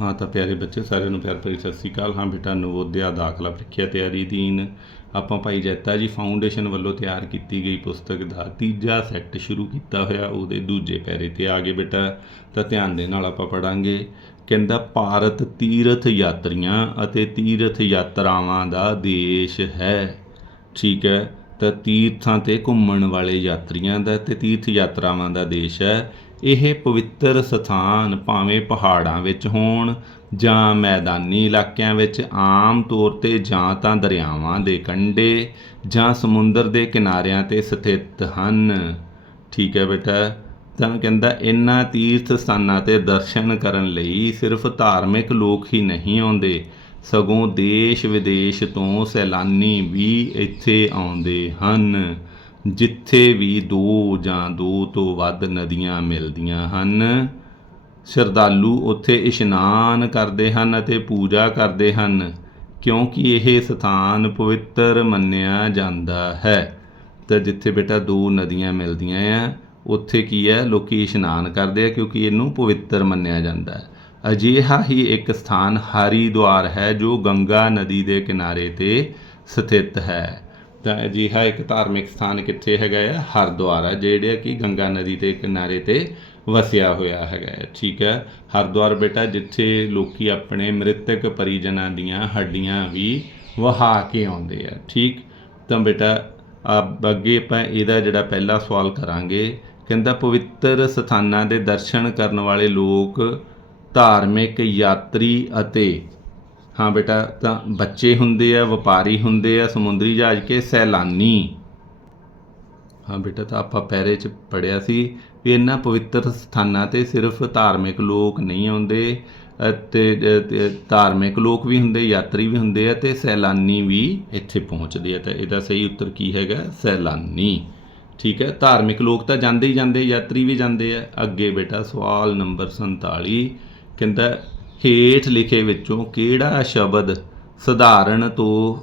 ਹਾਂ, ਤਾਂ ਪਿਆਰੇ ਬੱਚੇ, ਸਾਰਿਆਂ ਨੂੰ ਪਿਆਰ ਭਰੀ ਸਤਿ ਸ੍ਰੀ ਅਕਾਲ। ਹਾਂ, ਬੇਟਾ ਨਵੋਦਿਆ ਦਾਖਲਾ ਪ੍ਰੀਖਿਆ ਤਿਆਰੀ ਦੀਨ ਆਪਾਂ ਭਾਈ ਜੈਤਾ ਜੀ ਫਾਊਂਡੇਸ਼ਨ ਵੱਲੋਂ ਤਿਆਰ ਕੀਤੀ ਗਈ ਪੁਸਤਕ ਦਾ ਤੀਜਾ ਸੈੱਟ ਸ਼ੁਰੂ ਕੀਤਾ ਹੋਇਆ, ਉਹਦੇ ਦੂਜੇ ਪੈਰੇ ਤੇ ਆ ਗਏ ਬੇਟਾ। ਤਾਂ ਧਿਆਨ ਦੇ ਨਾਲ ਆਪਾਂ ਪੜਾਂਗੇ। ਕਹਿੰਦਾ, ਭਾਰਤ ਤੀਰਥ ਯਾਤਰੀਆਂ ਅਤੇ ਤੀਰਥ ਯਾਤਰਾਵਾਂ ਦਾ ਦੇਸ਼ ਹੈ। ਠੀਕ ਹੈ। ਤਾਂ ਤੀਰਥਾਂ ਤੇ ਘੁੰਮਣ ਵਾਲੇ ਯਾਤਰੀਆਂ ਦਾ ਤੇ ਤੀਰਥ ਯਾਤਰਾਵਾਂ ਦਾ ਦੇਸ਼ ਹੈ। ਇਹ ਪਵਿੱਤਰ ਸਥਾਨ ਭਾਵੇਂ ਪਹਾੜਾਂ ਵਿੱਚ ਹੋਣ ਜਾਂ ਮੈਦਾਨੀ ਇਲਾਕਿਆਂ ਵਿੱਚ, ਆਮ ਤੌਰ ਤੇ ਜਾਂ ਤਾਂ ਦਰਿਆਵਾਂ ਦੇ ਕੰਢੇ ਜਾਂ ਸਮੁੰਦਰ ਦੇ ਕਿਨਾਰਿਆਂ ਤੇ ਸਥਿਤ ਹਨ। ਠੀਕ ਹੈ ਬੇਟਾ, ਤਾਂ ਕਹਿੰਦਾ ਇਹਨਾਂ ਤੀਰਥ ਸਥਾਨਾਂ ਤੇ ਦਰਸ਼ਨ ਕਰਨ ਲਈ ਸਿਰਫ ਧਾਰਮਿਕ ਲੋਕ ਹੀ ਨਹੀਂ ਆਉਂਦੇ, ਸਗੋਂ ਦੇਸ਼ ਵਿਦੇਸ਼ ਤੋਂ ਸੈਲਾਨੀ ਵੀ ਇੱਥੇ ਆਉਂਦੇ ਹਨ। ਜਿੱਥੇ ਵੀ ਦੋ ਜਾਂ ਦੋ ਤੋਂ ਵੱਧ ਨਦੀਆਂ ਮਿਲਦੀਆਂ ਹਨ, ਸ਼ਰਧਾਲੂ ਉੱਥੇ ਇਸ਼ਨਾਨ ਕਰਦੇ ਹਨ ਅਤੇ ਪੂਜਾ ਕਰਦੇ ਹਨ, ਕਿਉਂਕਿ ਇਹ ਸਥਾਨ ਪਵਿੱਤਰ ਮੰਨਿਆ ਜਾਂਦਾ ਹੈ। ਤਾਂ ਜਿੱਥੇ ਬੇਟਾ ਦੋ ਨਦੀਆਂ ਮਿਲਦੀਆਂ ਆ, ਉੱਥੇ ਕੀ ਹੈ? ਲੋਕੀ ਇਸ਼ਨਾਨ ਕਰਦੇ ਆ ਕਿਉਂਕਿ ਇਹਨੂੰ ਪਵਿੱਤਰ ਮੰਨਿਆ ਜਾਂਦਾ ਹੈ। ਅਜਿਹਾ ਹੀ ਇੱਕ ਸਥਾਨ ਹਰਿਦੁਆਰ ਹੈ ਜੋ ਗੰਗਾ ਨਦੀ ਦੇ ਕਿਨਾਰੇ ਤੇ ਸਥਿਤ ਹੈ। ਤਾਂ ਅਜਿਹਾ ਇੱਕ ਧਾਰਮਿਕ ਸਥਾਨ ਕਿੱਥੇ ਹੈਗਾ ਹੈ ਹਰਿਦੁਆਰ ਹੈ ਜਿਹੜਾ ਕਿ ਗੰਗਾ ਨਦੀ ਦੇ ਕਿਨਾਰੇ ਤੇ ਵਸਿਆ ਹੋਇਆ ਹੈਗਾ ਹੈ ਠੀਕ ਹੈ ਹਰਿਦੁਆਰ ਬੇਟਾ, ਜਿੱਥੇ ਲੋਕੀ ਆਪਣੇ ਮ੍ਰਿਤਕ ਪਰਿਜਨਾਂ ਦੀਆਂ ਹੱਡੀਆਂ ਵੀ ਵਹਾ ਕੇ ਆਉਂਦੇ ਆ। ਠੀਕ? ਤਾਂ ਬੇਟਾ ਅੱਗੇ ਆਪਾਂ ਇਹਦਾ ਜਿਹੜਾ ਪਹਿਲਾ ਸਵਾਲ ਕਰਾਂਗੇ, ਕਹਿੰਦਾ ਪਵਿੱਤਰ ਸਥਾਨਾਂ ਦੇ ਦਰਸ਼ਨ ਕਰਨ ਵਾਲੇ ਲੋਕ ਧਾਰਮਿਕ ਯਾਤਰੀ ਅਤੇ ਹਾਂ ਬੇਟਾ, ਤਾਂ ਬੱਚੇ ਹੁੰਦੇ ਆ, ਵਪਾਰੀ ਹੁੰਦੇ ਆ, ਸਮੁੰਦਰੀ ਜਹਾਜ਼ ਕੇ ਸੈਲਾਨੀ। ਹਾਂ ਬੇਟਾ, ਤਾਂ ਆਪਾਂ ਪਹਿਰੇ 'ਚ ਪੜਿਆ ਸੀ ਵੀ ਇਹਨਾਂ ਪਵਿੱਤਰ ਸਥਾਨਾਂ ਤੇ ਸਿਰਫ ਧਾਰਮਿਕ ਲੋਕ ਨਹੀਂ ਆਉਂਦੇ, ਅਤੇ ਤੇ ਧਾਰਮਿਕ ਲੋਕ ਵੀ ਹੁੰਦੇ, ਯਾਤਰੀ ਵੀ ਹੁੰਦੇ ਆ, ਤੇ ਸੈਲਾਨੀ ਵੀ ਇੱਥੇ ਪਹੁੰਚਦੇ ਆ। ਤਾਂ ਇਹਦਾ ਸਹੀ ਉੱਤਰ ਕੀ ਹੈਗਾ? ਸੈਲਾਨੀ। ਠੀਕ ਹੈ, ਧਾਰਮਿਕ ਲੋਕ ਤਾਂ ਜਾਂਦੇ ਹੀ ਜਾਂਦੇ, ਯਾਤਰੀ ਵੀ ਜਾਂਦੇ ਆ। ਅੱਗੇ ਬੇਟਾ, ਸਵਾਲ ਨੰਬਰ 47 ਕਹਿੰਦਾ ਹੇਠ ਲਿਖੇ ਵਿੱਚੋਂ ਕਿਹੜਾ ਸ਼ਬਦ ਸਧਾਰਨ ਤੋਂ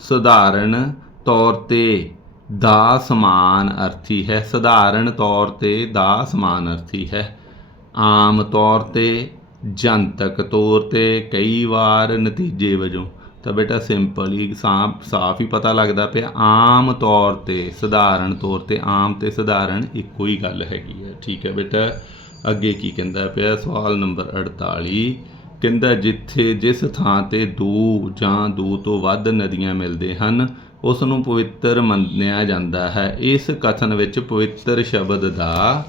ਸਧਾਰਨ ਤੌਰ ਤੇ ਦਾ ਸਮਾਨ ਅਰਥੀ ਹੈ? ਸਧਾਰਨ ਤੌਰ ਤੇ ਦਾ ਸਮਾਨ ਅਰਥੀ ਹੈ। ਆਮ ਤੌਰ ਤੇ, ਜਨਤਕ ਤੌਰ ਤੇ, ਕਈ ਵਾਰ ਨਤੀਜੇ ਵਜੋਂ। ਤਾਂ ਬੇਟਾ ਸਿੰਪਲ ਹੀ ਸਾਫ਼ ਸਾਫ਼ ਹੀ ਪਤਾ ਲੱਗਦਾ ਪਿਆ। ਆਮ ਤੌਰ ਤੇ, ਸਧਾਰਨ ਤੌਰ ਤੇ, ਆਮ ਤੇ ਸਧਾਰਨ ਇੱਕੋ ਹੀ ਗੱਲ ਹੈਗੀ ਹੈ। ਠੀਕ ਹੈ ਬੇਟਾ। ਅੱਗੇ ਕੀ ਕਹਿੰਦਾ ਪਿਆ? ਸਵਾਲ ਨੰਬਰ 48 ਕਹਿੰਦਾ, ਜਿੱਥੇ ਜਿਸ ਥਾਂ ਤੇ ਦੋ ਜਾਂ ਦੋ ਤੋਂ ਵੱਧ ਨਦੀਆਂ ਮਿਲਦੇ ਹਨ ਉਸ ਨੂੰ ਪਵਿੱਤਰ ਮੰਨਿਆ ਜਾਂਦਾ ਹੈ। ਇਸ ਕਥਨ ਵਿੱਚ ਪਵਿੱਤਰ ਸ਼ਬਦ ਦਾ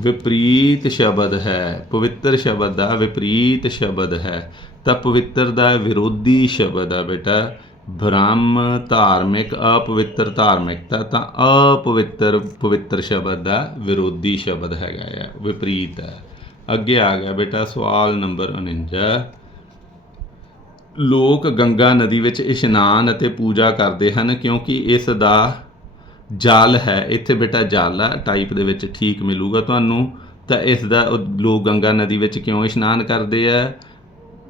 ਵਿਪਰੀਤ ਸ਼ਬਦ ਹੈ। ਪਵਿੱਤਰ ਸ਼ਬਦ ਦਾ ਵਿਪਰੀਤ ਸ਼ਬਦ ਹੈ। ਤਾਂ ਪਵਿੱਤਰ ਦਾ ਵਿਰੋਧੀ ਸ਼ਬਦ ਹੈ ਬੇਟਾ। ਬ੍ਰਹਮ ਧਾਰਮਿਕ, ਅਪਵਿੱਤਰ ਧਾਰਮਿਕਤਾ ਤਾਂ ਅਪਵਿੱਤਰ, ਪਵਿੱਤਰ ਸ਼ਬਦ ਦਾ ਵਿਰੋਧੀ ਸ਼ਬਦ ਹੈਗਾ ਹੈ ਵਿਪਰੀਤ ਹੈ। ਅੱਗੇ ਆ ਗਿਆ ਬੇਟਾ, ਸਵਾਲ ਨੰਬਰ 49 ਲੋਕ ਗੰਗਾ ਨਦੀ ਵਿੱਚ ਇਸ਼ਨਾਨ ਅਤੇ ਪੂਜਾ ਕਰਦੇ ਹਨ ਕਿਉਂਕਿ ਇਸ ਦਾ ਜਲ ਹੈ। ਇੱਥੇ ਬੇਟਾ ਜਲ ਆ ਟਾਈਪ ਦੇ ਵਿੱਚ ਠੀਕ ਮਿਲੂਗਾ ਤੁਹਾਨੂੰ। ਤਾਂ ਇਸ ਦਾ ਲੋਕ ਗੰਗਾ ਨਦੀ ਵਿੱਚ ਕਿਉਂ ਇਸ਼ਨਾਨ ਕਰਦੇ ਆ?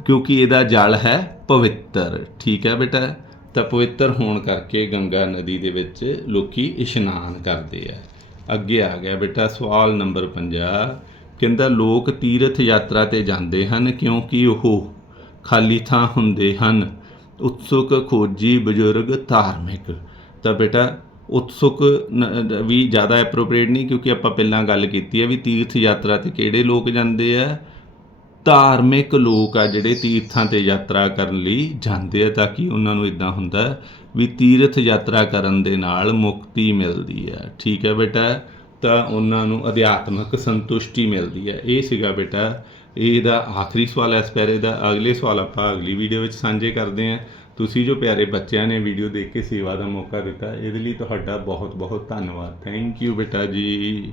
ਕਿਉਂਕਿ ਇਹਦਾ ਜਲ ਹੈ ਪਵਿੱਤਰ। ਠੀਕ ਹੈ ਬੇਟਾ? ਤਾਂ ਪਵਿੱਤਰ ਹੋਣ ਕਰਕੇ ਗੰਗਾ ਨਦੀ ਦੇ ਵਿੱਚ ਲੋਕੀ ਇਸ਼ਨਾਨ ਕਰਦੇ ਆ। ਅੱਗੇ ਆ ਗਿਆ ਬੇਟਾ ਸਵਾਲ ਨੰਬਰ 50 ਕਹਿੰਦਾ, ਲੋਕ ਤੀਰਥ ਯਾਤਰਾ ਤੇ ਜਾਂਦੇ ਹਨ ਕਿਉਂਕਿ ਉਹ ਖਾਲੀ ਥਾਂ ਹੁੰਦੇ ਹਨ। ਉਤਸੁਕ ਖੋਜੀ ਬਜ਼ੁਰਗ ਧਾਰਮਿਕ। ਤਾਂ ਬੇਟਾ, ਉਤਸੁਕ ਵੀ ਜ਼ਿਆਦਾ ਐਪਰੋਪ੍ਰੀਏਟ ਨਹੀਂ ਕਿਉਂਕਿ ਆਪਾਂ ਪਹਿਲਾਂ ਗੱਲ ਕੀਤੀ ਹੈ ਵੀ ਤੀਰਥ ਯਾਤਰਾ ਤੇ ਕਿਹੜੇ ਲੋਕ ਜਾਂਦੇ ਆ? ਧਾਰਮਿਕ ਲੋਕ ਆ ਜਿਹੜੇ ਤੀਰਥਾਂ ਤੇ ਯਾਤਰਾ ਕਰਨ ਲਈ ਜਾਂਦੇ ਆ ਤਾਂ ਕਿ ਉਹਨਾਂ ਨੂੰ ਇਦਾਂ ਹੁੰਦਾ ਵੀ ਤੀਰਥ ਯਾਤਰਾ ਕਰਨ ਦੇ ਨਾਲ ਮੁਕਤੀ ਮਿਲਦੀ ਹੈ ਠੀਕ ਹੈ ਬੇਟਾ? ਤਾਂ ਉਹਨਾਂ ਨੂੰ ਅਧਿਆਤਮਕ ਸੰਤੁਸ਼ਟੀ ਮਿਲਦੀ ਹੈ ਇਹ ਸੀਗਾ ਬੇਟਾ, ਇਹਦਾ ਆਖਰੀ ਸਵਾਲ ਹੈ ਇਸ ਪੈਰੇ ਦਾ। ਅਗਲੇ ਸਵਾਲ ਆਪਾਂ ਅਗਲੀ ਵੀਡੀਓ ਵਿੱਚ ਸਾਂਝੇ ਕਰਦੇ ਹਾਂ ਤੁਸੀਂ ਜੋ ਪਿਆਰੇ ਬੱਚਿਆਂ ਨੇ ਵੀਡੀਓ ਦੇਖ ਕੇ ਸੇਵਾ ਦਾ ਮੌਕਾ ਦਿੱਤਾ, ਇਹਦੇ ਲਈ ਤੁਹਾਡਾ ਬਹੁਤ ਬਹੁਤ ਧੰਨਵਾਦ। ਥੈਂਕ ਯੂ ਬੇਟਾ ਜੀ।